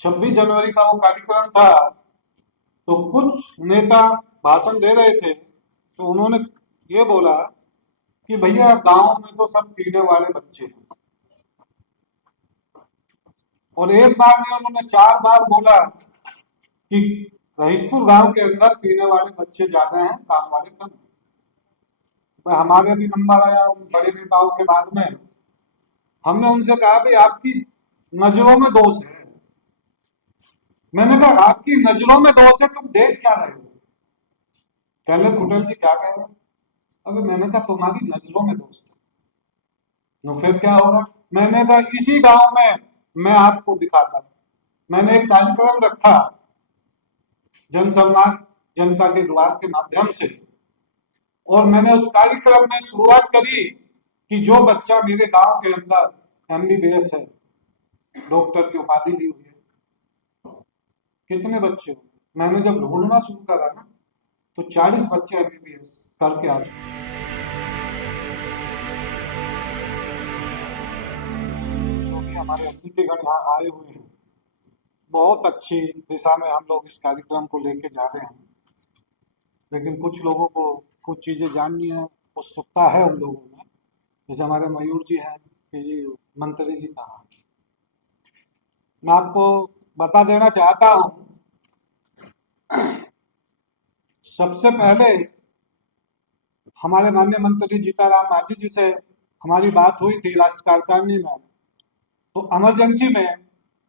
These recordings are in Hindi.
26 जनवरी का वो कार्यक्रम था, तो कुछ नेता भाषण दे रहे थे, तो उन्होंने ये बोला कि भैया गांव में तो सब पीने वाले बच्चे हैं, और एक बार में उन्होंने 4 बार बोला कि रहीसपुर गांव के अंदर पीने वाले बच्चे ज्यादा हैं, काम वाले कम हैं। तो हमारे भी नंबर आया उन बड़े नेताओं के बाद में। हमने उनसे कहा भाई आपकी नजरों में दोष है। मैंने कहा आपकी नजरों में दोष है, तुम देख क्या रहे हो? कहले खुटेल जी क्या कह रहे हो? अबे मैंने कहा तुम्हारी नजरों में दोष है, तो फिर क्या होगा? मैंने कहा इसी गांव में मैं आपको दिखाता। मैंने एक कार्यक्रम रखा जनसंवाद जनता के द्वार के माध्यम से, और मैंने उस कार्यक्रम में शुरुआत करी कि जो बच्चा मेरे गांव के अंदर एमबीबीएस है, डॉक्टर की उपाधि दी हुई है, कितने बच्चे हो? मैंने जब ढूंढना शुरू करा ना, तो 40 बच्चे एमबीबीएस करके आ चुके। जो भी हमारे अतिथिगण यहाँ आए हुए हैं, बहुत अच्छी दिशा में हम लोग इस कार्यक्रम को लेके जा रहे हैं, लेकिन कुछ लोगों को कुछ चीजें जाननी है, उत्सुकता है उन लोगों में। जैसे हमारे मयूर जी हैं कि जी मंत्री जी कहाँ? मैं आपको बता देना चाहता हूँ, सबसे पहले हमारे माननीय मंत्री जीताराम मांझी जी से हमारी बात हुई थी राष्ट्र कार्यकारिणी में, तो इमरजेंसी में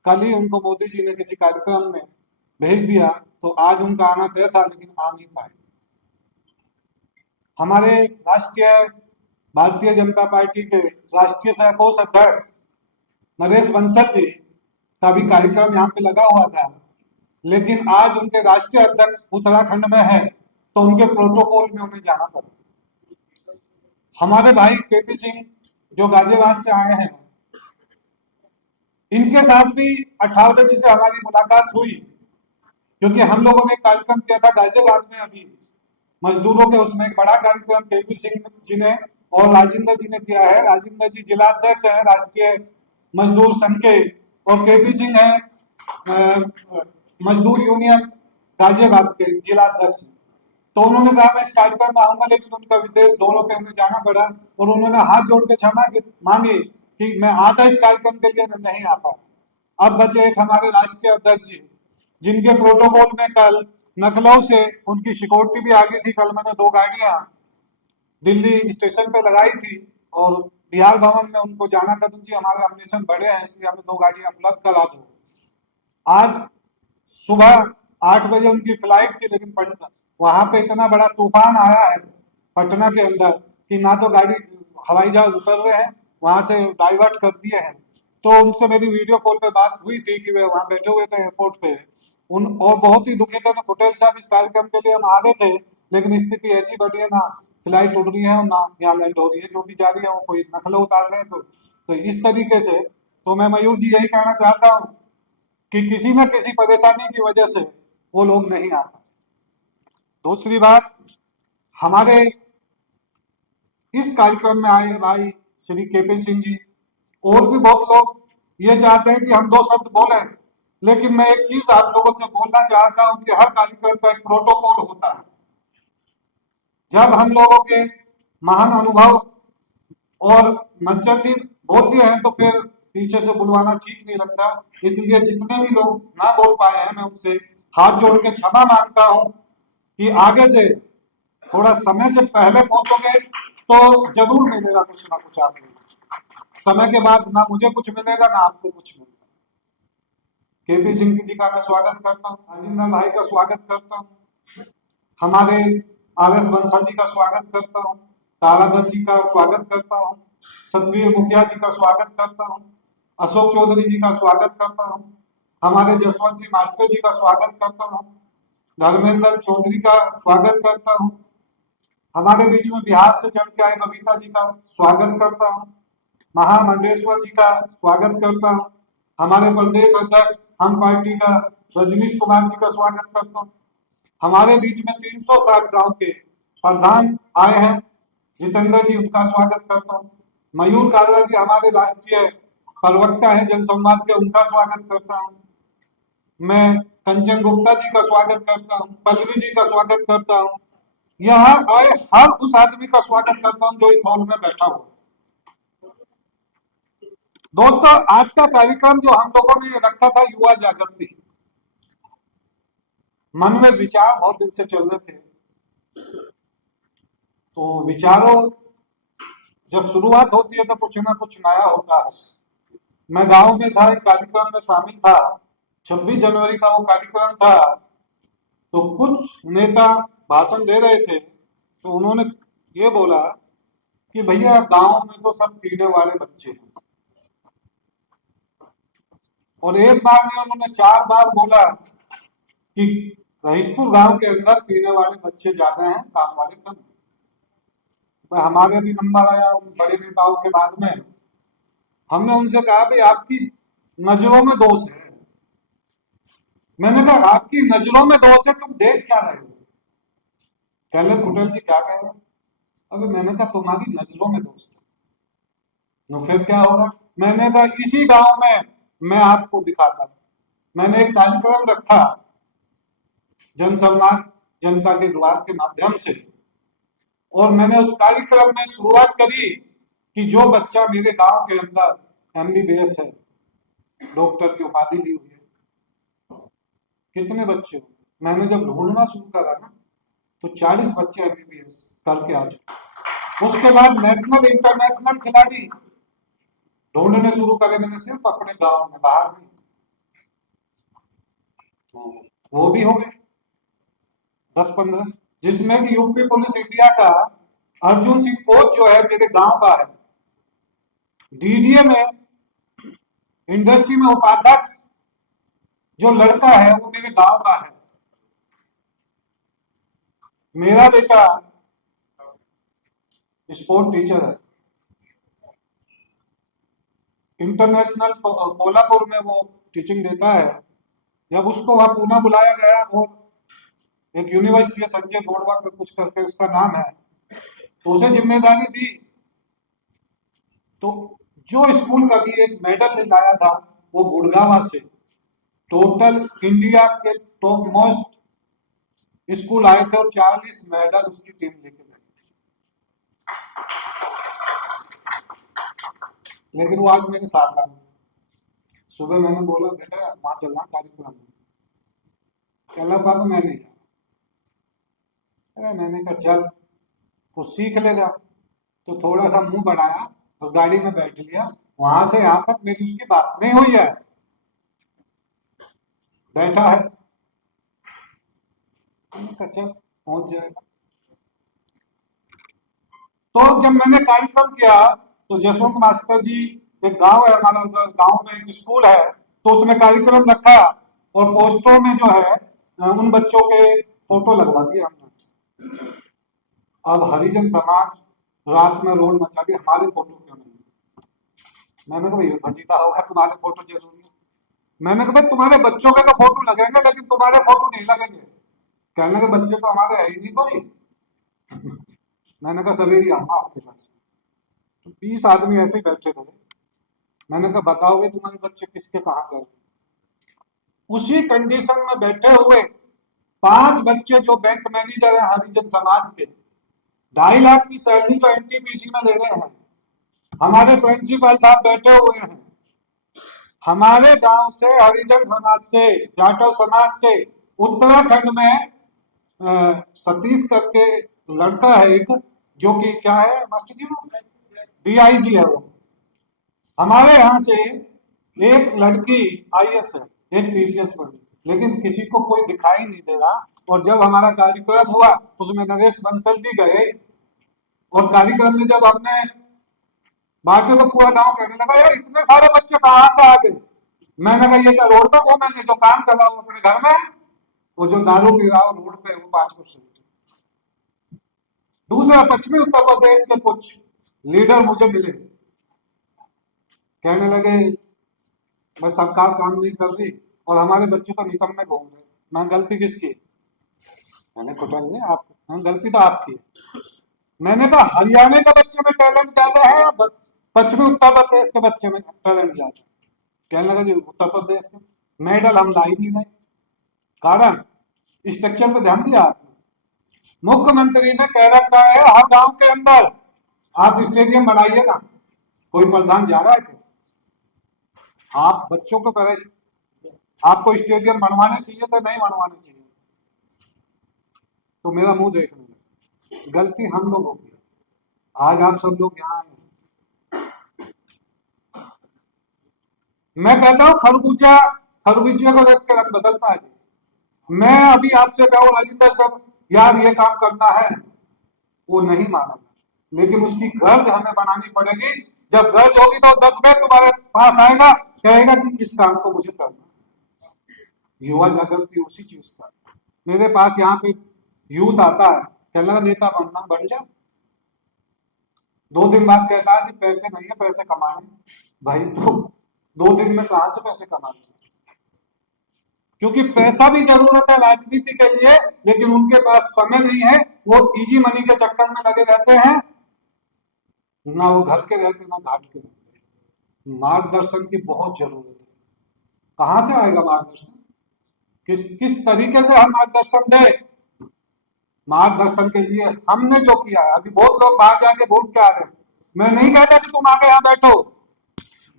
कल ही उनको मोदी जी ने किसी कार्यक्रम में भेज दिया, तो आज उनका आना तय था लेकिन आ नहीं पाए। हमारे राष्ट्रीय भारतीय जनता पार्टी के राष्ट्रीय सह कोष अध्यक्ष नरेश बंसल जी का भी कार्यक्रम यहाँ पे लगा हुआ था, लेकिन आज उनके राष्ट्रीय अध्यक्ष उत्तराखंड में है, तो उनके प्रोटोकॉल में उन्हें जाना पड़ा। हमारे भाई केपी सिंह जो गाजियाबाद से आए हैं, इनके साथ भी 58 जी से हमारी मुलाकात हुई, क्योंकि हम लोगों ने कार्यक्रम किया था गाजियाबाद में अभी मजदूरों के, उसमें एक बड़ा कार्यक्रम केपी सिंह जी ने और राजेंद्र जी ने किया है। राजेंद्र जी जिला अध्यक्ष है राष्ट्रीय मजदूर संघ के, और केपी सिंह है मजदूर यूनियन गाजियाबाद के जिला अध्यक्ष। तो उन्होंने कहा मैं इस कार्यक्रम में आऊंगा, लेकिन उनका विदेश दौरों पे उन्हें जाना पड़ा, और उन्होंने हाथ जोड़ के क्षमा मांगी कि मैं आता इस कार्यक्रम के लिए, नहीं आ पाया। अब बचे एक हमारे राष्ट्रीय अध्यक्ष जी, जिनके प्रोटोकॉल में कल नकलऊ से उनकी सिक्योरिटी भी आ गई थी। कल मैंने 2 गाड़ियां दिल्ली स्टेशन पे लगाई थी, और बिहार भवन में उनको जाना था, तो जी हमारे ऑपरेशन बड़े हैं इसलिए हमें 2 गाड़ियां उपलब्ध करा दो। आज सुबह 8 बजे उनकी फ्लाइट थी, लेकिन वहां पे इतना बड़ा तूफान आया है पटना के अंदर कि ना तो गाड़ी हवाई जहाज उतर रहे हैं, वहां से डाइवर्ट कर दिए हैं। तो उनसे मेरी वीडियो कॉल पे बात हुई थी कि वे वहां बैठे हुए थे एयरपोर्ट पे, उन और बहुत ही दुखी थे। तो पटेल साहब इस कार्यक्रम के लिए हम आ रहे थे, लेकिन स्थिति ऐसी बढ़ी है, ना फ्लाइट उड़ रही है और ना यहाँ लैंड हो रही है, जो भी जा रही है वो कोई नकल उतार रहे हैं। तो इस तरीके से तो मैं मयूर जी यही कहना चाहता हूँ कि किसी न किसी परेशानी की वजह से वो लोग नहीं आ पाए। दूसरी बात, हमारे इस कार्यक्रम में आए भाई श्री केपी सिंह जी, और भी बहुत लोग ये चाहते हैं कि हम 2 शब्द बोले, लेकिन मैं एक चीज आप लोगों से बोलना चाहता हूं कि हर कार्यक्रम का एक प्रोटोकॉल होता है। जब हम लोगों के महान अनुभव और मंचन सिंह बोल दिए हैं, तो फिर पीछे से बुलवाना ठीक नहीं लगता। इसलिए जितने भी लोग ना बोल पाए हैं, मैं उनसे हाथ जोड़ के क्षमा मांगता हूं कि आगे से थोड़ा समय से पहले पहुंचोगे तो जरूर मिलेगा कुछ ना कुछ आपको। समय के बाद ना मुझे कुछ मिलेगा ना आपको कुछ मिलेगा। केपी सिंह जी का मैं स्वागत करता हूँ, राजेंद्र भाई का स्वागत करता हूँ, हमारे आर.एस. बंसल जी का स्वागत करता हूँ, ताराधन जी का स्वागत करता हूँ, सतवीर मुखिया जी का स्वागत करता हूँ, अशोक चौधरी जी का स्वागत करता हूँ, हमारे जसवंत सिंह मास्टर जी का स्वागत करता हूँ, धर्मेंद्र चौधरी का स्वागत करता हूँ, हमारे बीच में बिहार से चल के आए बबीता जी का स्वागत करता हूँ, महामंडेश्वर जी का स्वागत करता हूँ, हमारे प्रदेश अध्यक्ष हम पार्टी का रजनीश कुमार जी का स्वागत करता हूँ, हमारे बीच में 360 गांव के प्रधान आए हैं जितेंद्र जी, उनका स्वागत करता हूँ, मयूर काला जी हमारे राष्ट्रीय प्रवक्ता है जनसंवाद के, उनका स्वागत करता हूँ, मैं कंचन गुप्ता जी का स्वागत करता हूँ, पल्लवी जी का स्वागत करता हूँ, यहाँ आए हर उस आदमी का स्वागत करता हूँ जो इस हॉल में बैठा हुआ। दोस्तों, आज का कार्यक्रम जो हम लोगों ने रखा था, युवा जागृति, मन में विचार बहुत दिन से चल रहे थे, तो विचारों जब शुरुआत होती है तो कुछ ना कुछ नया होता है। मैं गांव में था, एक कार्यक्रम में शामिल था, 26 जनवरी का वो कार्यक्रम था, तो कुछ नेता भाषण दे रहे थे, तो उन्होंने ये बोला कि भैया गांव में तो सब पीने वाले बच्चे हैं, और एक बार में उन्होंने 4 बार बोला कि रहीसपुर गांव के अंदर पीने वाले बच्चे ज्यादा हैं, काम वाले कम। तो हमारे भी नंबर आया उन बड़े नेताओं के बाद में, हमने उनसे कहा भाई आपकी नजरों में दोष है। मैंने कहा आपकी नजरों में दोष है, तुम देख क्या रहे हो? कहले कुटल जी क्या कह रहे हो? अबे मैंने कहा तुम्हारी नजरों में दोष है, तो फिर क्या होगा? मैंने कहा इसी गांव में मैं आपको दिखाता। मैंने एक कार्यक्रम रखा जन संवाद जनता के द्वार के माध्यम से, और मैंने उस कार्यक्रम में शुरुआत करी कि जो बच्चा मेरे गांव के अंदर एमबीबीएस है, डॉक्टर की उपाधि ली हुई है, कितने बच्चे हो? मैंने जब ढूंढना शुरू करा ना, तो 40 बच्चे एमबीबीएस करके आ चुके। उसके बाद नेशनल इंटरनेशनल खिलाड़ी ढूंढने शुरू करे मैंने, सिर्फ अपने गांव में, बाहर नहीं। तो वो भी हो गए 10-15, जिसमें कि यूपी पुलिस इंडिया का अर्जुन सिंह कोच जो है मेरे गांव का है, डीडीए में इंडस्ट्री में उपाध्यक्ष जो लड़का है वो मेरे गांव का है। मेरा बेटा स्पोर्ट टीचर है, इंटरनेशनल कोल्हापुर में वो टीचिंग देता है। जब उसको वहां पूना बुलाया गया, और एक यूनिवर्सिटी है संजय गोडवा का कुछ करके उसका नाम है, तो उसे जिम्मेदारी दी, तो जो स्कूल का भी एक मेडल लाया था वो गुड़गांव से, टोटल इंडिया के टॉप मोस्ट स्कूल आए थे, और 40 मेडल उसकी टीम लेके गई। लेकिन वो आज मेरे साथ आ। सुबह मैंने बोला बेटा वहां चलना कार्यक्रम में, कहला पापा मैं नहीं जाना। अरे मैंने कहा चल, तो सीख लेगा। तो थोड़ा सा मुंह बढ़ाया और गाड़ी में बैठ लिया। वहां से यहां तक मेरी उसकी बात नहीं हुई है, बैठा है। चल पहुंच जाएगा। तो जब मैंने कार्यक्रम किया, तो जसवंत मास्टर जी, एक गांव है हमारा उधर, गांव में एक स्कूल है, तो उसमें कार्यक्रम रखा, और पोस्टरों में जो है उन बच्चों के फोटो लगवा दिए हमने। अब हरिजन समाज रात में रोड मचा दी, हमारे फोटो क्यों नहीं? मैंने कहा भाई भजीता होगा, तुम्हारे फोटो जरूरी है। मैंने कहा भाई तुम्हारे बच्चों के तो फोटो लगेंगे, लेकिन तुम्हारे फोटो नहीं लगेंगे। कहने के बच्चे तो हमारे है ही नहीं कोई। मैंने कहा सवेरे आऊंगा आपके पास। तो 20 आदमी ऐसे ही बैठे थे। मैंने कहा बताओगे तुम्हारे बच्चे किसके कहाँ गए? उसी कंडीशन में बैठे हुए 5 बच्चे जो बैंक मैनेजर है हरिजन समाज के, 2.5 लाख की सैलरी तो एनटीपीसी में ले रहे हैं। हमारे प्रिंसिपल साहब बैठे हुए हैं। हमारे गांव से, हरिजन समाज से, जाटव समाज से, उत्तराखंड में सतीश करके लड़का है एक, जो कि क्या है मास्टर जी, डीआईजी है वो। हमारे यहाँ से एक लड़की आईएएस है, एक पीसीएस पर, लेकिन किसी को कोई दिखाई नहीं दे रहा। और जब हमारा कार्यक्रम हुआ उसमें नरेश बंसल जी गए, और कार्यक्रम में जब हमने बांटे तो पूरा गांव कहने लगा यार इतने सारे बच्चे कहाँ से आ गए? मैंने कहा ये क्या रोड पे घूमेंगे? जो काम कर रहा हूँ अपने घर में, वो जो दारू पी रहा हो रोड पे वो 5%। दूसरा, पश्चिमी उत्तर प्रदेश के कुछ लीडर मुझे मिले, कहने लगे बस सरकार काम नहीं कर रही और हमारे बच्चे तो निकम में घूम रहे। मैं गलती किसकी? मैंने कुटल नहीं आप, गलती तो आपकी है। मैंने कहा हरियाणा के बच्चे में टैलेंट ज्यादा है या पश्चिमी उत्तर प्रदेश के बच्चे में टैलेंट ज्यादा? कहने लगा जी उत्तर प्रदेश में। मेडल हम ला ही नहीं रहे। कारण स्ट्रक्चर पे ध्यान दिया आपने? मुख्यमंत्री ने कह रखा है हर गांव के अंदर आप स्टेडियम बनाइएगा। कोई प्रधान जा रहा है क्या? आप बच्चों को पहले आपको स्टेडियम बनवाने चाहिए थे, नहीं बनवाने चाहिए? तो मेरा मुंह देखने लगे। गलती हम लोगों की। आज आप सब लोग यहाँ आए। मैं कहता हूँ खरबूजा खरबूजे को देख के रंग बदलता है। मैं अभी आपसे कहूँ राजेंद्र सर, यार ये काम करना है, वो नहीं मानेगा, लेकिन उसकी गर्ज हमें बनानी पड़ेगी। जब गर्ज होगी तो 10 मिनट तुम्हारे पास आएगा, कहेगा कि इस काम को मुझे करना। युवा जागृति उसी चीज का। मेरे पास यहाँ पे यूथ आता है, कहना नेता बनना, बन जा। 2 दिन बाद कहता है कि पैसे नहीं है, पैसे कमाने। भाई तो 2 दिन में कहां से पैसे कमाने? क्योंकि पैसा भी जरूरत है राजनीति के लिए, लेकिन उनके पास समय नहीं है। वो इजी मनी के चक्कर में लगे रहते हैं, ना वो घर के रहते ना घाट के रहते। मार्गदर्शन की बहुत जरूरत है। कहां से आएगा मार्गदर्शन? किस तरीके से हम मार्गदर्शन दें? मार्गदर्शन के लिए हमने जो किया है, अभी बहुत लोग बाहर जाके घूम के आ रहे हैं। मैं नहीं कहता कि तुम आके यहाँ बैठो।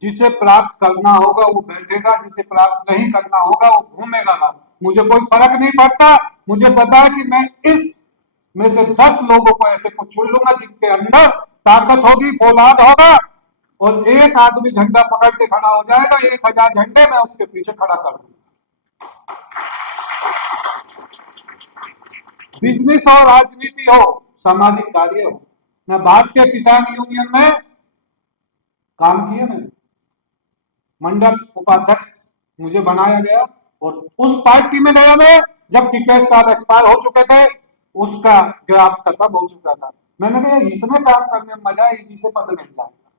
जिसे प्राप्त करना होगा वो बैठेगा, जिसे प्राप्त नहीं करना होगा वो घूमेगा ना। मुझे कोई फर्क नहीं पड़ता। मुझे पता है कि मैं इस में से 10 लोगों को ऐसे को चुन लूंगा जिनके अंदर ताकत होगी, फौलाद होगा, और एक आदमी झंडा पकड़ के खड़ा हो जाएगा, 1000 झंडे मैं उसके पीछे खड़ा कर दूंगा। बिजनेस हो, राजनीति हो, सामाजिक कार्य हो। मैं भारतीय किसान यूनियन में काम किया, मैंने मंडल उपाध्यक्ष मुझे बनाया गया, और उस पार्टी में गया मैं जब टिकट साथ एक्सपायर हो चुके थे, उसका ग्राफ खत्म हो चुका था। मैंने कहा इसमें काम करने में मजा है, इसी से पद मिल जाएगा।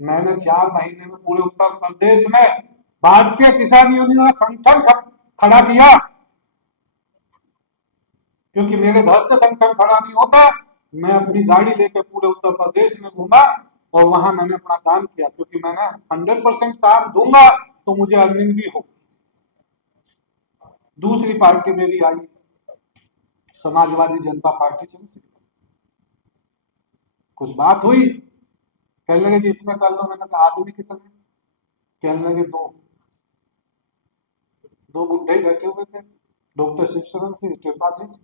मैंने 4 महीने में पूरे उत्तर प्रदेश में भारतीय किसान यूनियन का संगठन खड़ा किया, क्योंकि मेरे घर से संगठन खड़ा नहीं होता। मैं अपनी गाड़ी लेकर पूरे उत्तर प्रदेश में घूमा और वहां मैंने अपना काम किया, क्योंकि मैंने 100% काम दूंगा तो मुझे अर्निंग भी हो। दूसरी पार्टी मेरी आई समाजवादी जनता पार्टी चली। कुछ बात हुई, कहने लगे जी इसमें कर लो। मैंने कहा आदमी कितने? कहने लगे 2 बुढ़े बैठे हुए थे, डॉक्टर शिवशरण सिंह त्रिपाठी जी।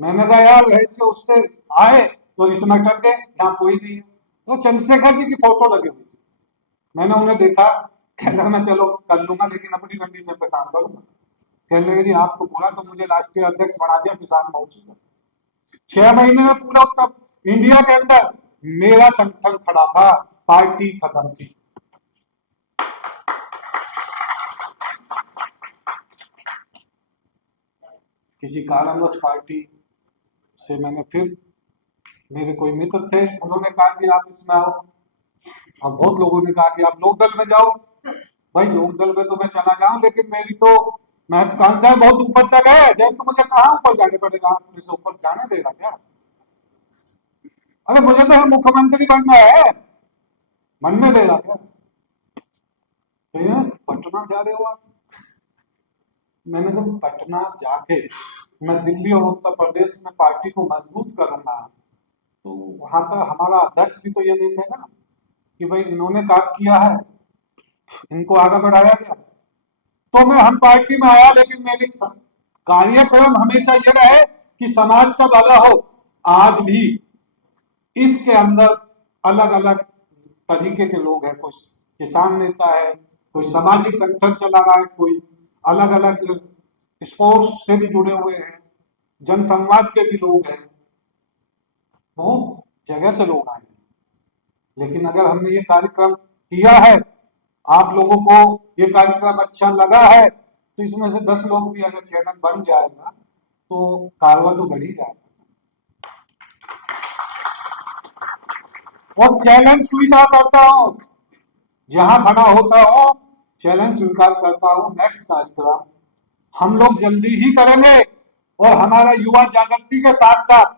मैंने कहा यार उससे आए तो इसमें कर दे, यहाँ कोई नहीं है। तो चंद्रशेखर जी की फोटो लगी हुई थी। मैंने उन्हें देखा, कहने मैं चलो कर लूंगा, लेकिन अपनी कंडीशन पे काम करूंगा। कहने लगे जी आपको बोला तो मुझे राष्ट्रीय अध्यक्ष बना दिया किसान मोर्चे का। 6 महीने में पूरा उत्तर इंडिया के अंदर मेरा संगठन खड़ा था, पार्टी खत्म थी। किसी कारणवश पार्टी से मैंने फिर, मेरे कोई मित्र थे, उन्होंने कहा कि आप इसमें आओ। और बहुत लोगों ने कहा कि आप लोकदल में जाओ। भाई लोकदल में तो मैं चला जाऊं, लेकिन मेरी तो महत्वाकांक्षा बहुत ऊपर तक है। जैन तो मुझे कहाँ ऊपर जाने पड़ेगा? आप मुझे ऊपर जाने देगा क्या? अरे मुझे तो मुख्यमंत्री बनना है, बनने देगा क्या? तो पटना जा रहे हो आप? मैंने कहा पटना जाके मैं दिल्ली और उत्तर प्रदेश में पार्टी को मजबूत करूंगा, तो वहां का हमारा अध्यक्ष भी तो ये देखेगा कि भाई इन्होंने काम किया है, इनको आगे बढ़ाया गया। तो मैं हम पार्टी में आया, लेकिन मेरी कार्यक्रम हमेशा ये रहे कि समाज का भला हो। आज भी इसके अंदर अलग अलग तरीके के लोग हैं। कोई किसान नेता है, कोई सामाजिक संगठन चला रहा है, कोई अलग अलग स्पोर्ट्स से भी जुड़े हुए हैं, जनसंवाद के भी लोग हैं, बहुत जगह से लोग आए। लेकिन अगर हमने ये कार्यक्रम किया है, आप लोगों को ये कार्यक्रम अच्छा लगा है, तो इसमें से 10 लोग भी अगर चैनल बन जाएगा तो कारवा तो बढ़ ही जाएगा। और चैलेंज स्वीकार करता हूं, जहां खड़ा होता हूं चैलेंज स्वीकार करता हूं। नेक्स्ट कार्यक्रम हम लोग जल्दी ही करेंगे, और हमारा युवा जागृति के साथ साथ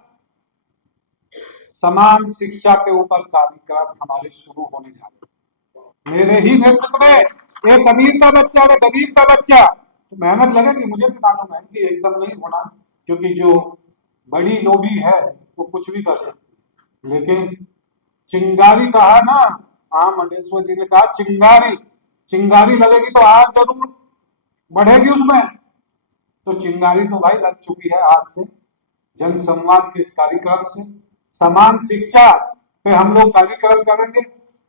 समान शिक्षा के ऊपर कार्यक्रम हमारे शुरू होने जा रहे हैं। मेरे ही नेतृत्व में एक अमीर का बच्चा और एक गरीब का बच्चा, तो मेहनत लगेगी। मुझे भी मालूम है कि एकदम नहीं होना, क्योंकि जो बड़ी लोबी है वो कुछ भी कर सकती है। लेकिन चिंगारी कहा ना, हाँ मंडेश्वर जी ने कहा चिंगारी, चिंगारी लगेगी तो आग जरूर बढ़ेगी उसमें। तो चिंगारी तो भाई लग चुकी है आज से, जन संवाद के इस कार्यक्रम से। समान शिक्षा पे हम लोग कार्यक्रम करेंगे,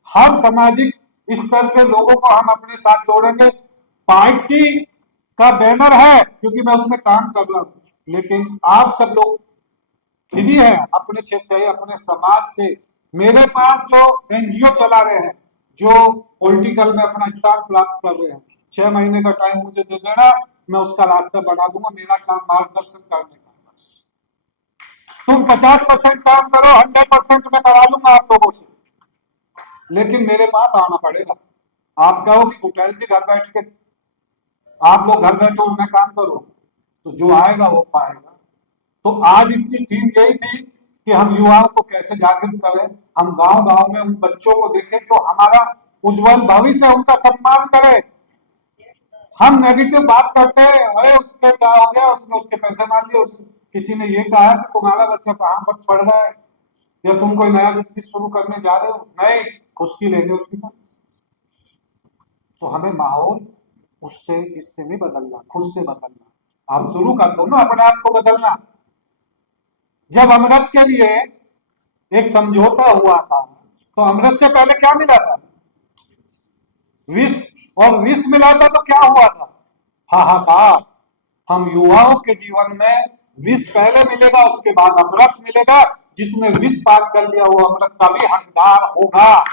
हर सामाजिक स्तर के लोगों को हम अपने साथ जोड़ेंगे। पार्टी का बैनर है क्योंकि मैं उसमें काम कर रहा हूं, लेकिन आप सब लोग फ्री है अपने क्षेत्र से, अपने समाज से। मेरे पास जो एनजीओ चला रहे हैं, जो पॉलिटिकल में अपना स्थान प्राप्त कर रहे हैं, 6 महीने का टाइम मुझे दे देना, मैं उसका रास्ता बना दूंगा। मेरा काम मार्गदर्शन करने का है बस। तुम 50% काम करो, 100% मैं करा लूंगा आप लोगों से, लेकिन मेरे पास आना पड़ेगा। आप कहो कि कुटैल जी घर बैठ के, आप लोग घर बैठो मैं काम करूं, तो जो आएगा वो पाएगा। तो आज इसकी थीम यही थी कि हम युवाओं को कैसे जागृत करें, हम गांव गांव में उन बच्चों को देखें जो हमारा उज्जवल भविष्य है, उनका सम्मान करें। हम नेगेटिव बात करते हैं, अरे उसके क्या हो गया, उसने उसके पैसे मार लिए, किसी ने ये कहा कि तुम्हारा बच्चा कहाँ पर पढ़ रहा है, या तुम कोई नया बिजनेस शुरू करने जा रहे हो, नहीं खुशकी लेंगे उसकी। तो हमें माहौल उससे इससे नहीं बदलना, खुद से बदलना। आप शुरू कर दो ना अपने आप को बदलना। जब अमृत के लिए एक समझौता हुआ था, तो अमृत से पहले क्या मिला था? विष। और विष मिला था तो क्या हुआ था? हाहाकार। हम युवाओं के जीवन में विष पहले मिलेगा, उसके बाद अमृत मिलेगा। जिसने विष पान कर लिया वो अमृत का भी हकदार होगा।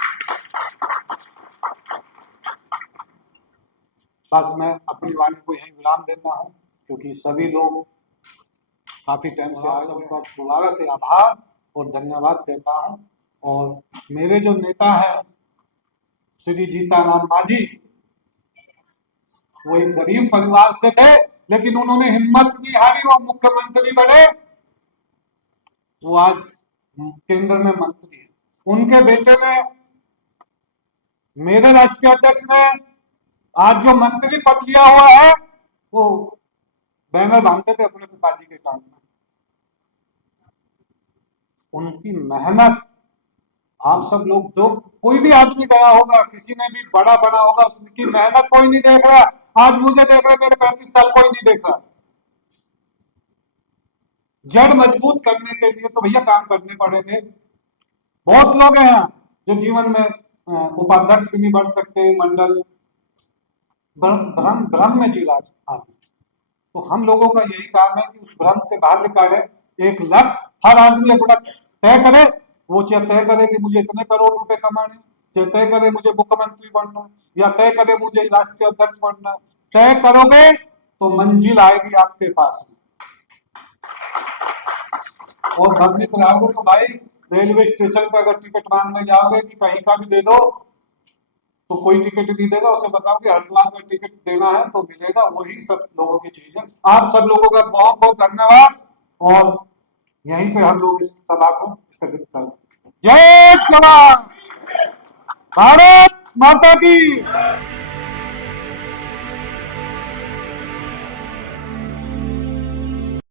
बस मैं अपनी वाणी को यही विराम देता हूं, क्योंकि सभी लोग काफी टाइम से आए, सबका दोबारा से आभार और धन्यवाद कहता हूं। और मेरे जो नेता है श्री जीताराम मांझी, वो एक गरीब परिवार से थे, लेकिन उन्होंने हिम्मत नहीं हारी, वो मुख्यमंत्री बने, वो आज केंद्र में मंत्री है। उनके बेटे ने, मेरे राष्ट्रीय अध्यक्ष ने आज जो मंत्री पद लिया हुआ है, वो बैनर बांधते थे अपने पिताजी के काम में। उनकी मेहनत, आप सब लोग, जो कोई भी आदमी गया होगा, किसी ने भी बड़ा बना होगा, उसकी मेहनत कोई नहीं देख रहा। आज मुझे देख रहे, मेरे 35 साल कोई नहीं देख रहा। जड़ मजबूत करने के लिए तो भैया काम करने पड़ेंगे। बहुत लोग हैं यहाँ जो जीवन में उपाध्यक्ष भी नहीं बन सकते, मंडल भ्रम भ्रम में जी रहा है। तो हम लोगों का यही काम है कि उस भ्रम से बाहर निकाले। एक लक्ष्य हर आदमी अपना तय करे, वो चाहे तय करे कि मुझे इतने करोड़ रुपए कमाने, चाहे तय करे मुझे मुख्यमंत्री बनना, या तय करे मुझे राष्ट्रीय अध्यक्ष बनना। तय करोगे तो मंजिल आएगी आपके पास में। और भ्रमित रहोगे तो भाई रेलवे स्टेशन पर अगर टिकट मांगने जाओगे कि कहीं का भी दे दो, तो कोई टिकट नहीं देगा। उसे बताओ कि हरिद्वार का टिकट देना है तो मिलेगा। वही सब लोगों की चीज है। आप सब लोगों का बहुत बहुत धन्यवाद, और यहीं पे हम लोग इस सभा को स्थगित कर दें। जय जवान, भारत माता की।